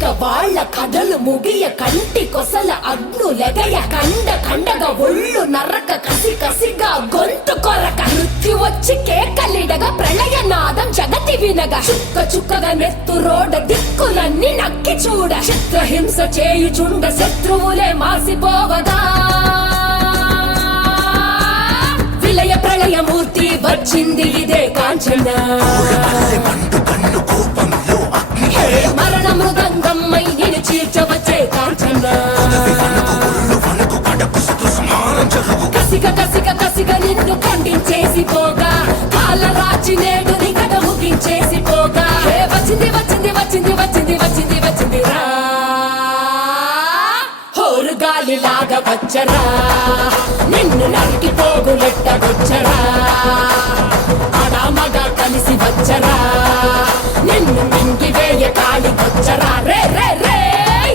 ఇక వాళ్ళ కథలు ముగియ కంటి కొసల అగ్నులెగయ కండగా ఒళ్ళు నరక కసి కసిగా గొంతు కొరక మృత్యు వచ్చి కేకలిడగా ప్రళయనాదం జగతి వినగా చుక్క చుక్కగా నెత్తురోడ దిక్కులన్నీ నక్కి చూడ చిత్రహింస చేయుచుండ శత్రువులే మాసిపోవగా విలయ ప్రళయమూర్తి వచ్చింది ఇదే కాంచన మరణ మృదంగమ్మై నేను చీల్చవచ్చే కాంచన కసిగా నిన్ను ఖండించేసి పోగా కాల రాచి నేడు నీ కథ ముగించేసి పోగా వచ్చింది రా హోరు గాలిలాగా వచ్చరా నిన్ను నరికి పోగులెట్టగొచ్చరా ఆడామగా కలిసి వచ్చరా నిన్ను మింగివేయ కాలి వచ్చరా రే రే రే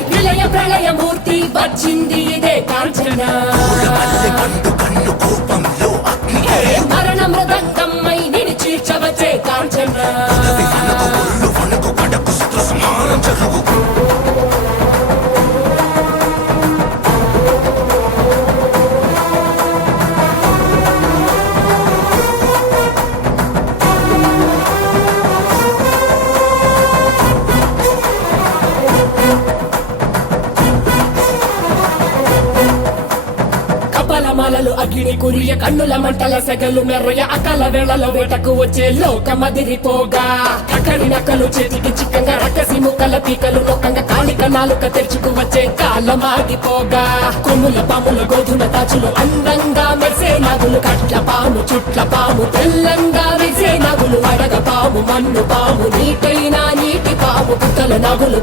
విలయ ప్రళయమూర్తి వచ్చింది ఇదే కాంచన మరణ మృదంగమ్మై నేను చీల్చవచ్చే కాంచన మలలు అగ్ని కురియ కన్నుల మంటల సెగలు మెర్రయ అకల వేళలో వేటకు వచ్చే లోకమదిరిపోగా కకరి నకలు చేతికి చిక్కంగా రకసి ముక్కల పీకలు లోకంగా కాలిక నాలుక తెరుచుకు వచ్చే కాలమాగిపోగా కొమ్ముల పాముల గోధుమ తాచులు అందంగా మెరిసే నగులు కట్ల పాము చుట్ల పాము తెల్లంగా మెరిసే నగులు అడగ పాము మన్ను పాము నీటైనా నీటి పాము గుట్టల నగులు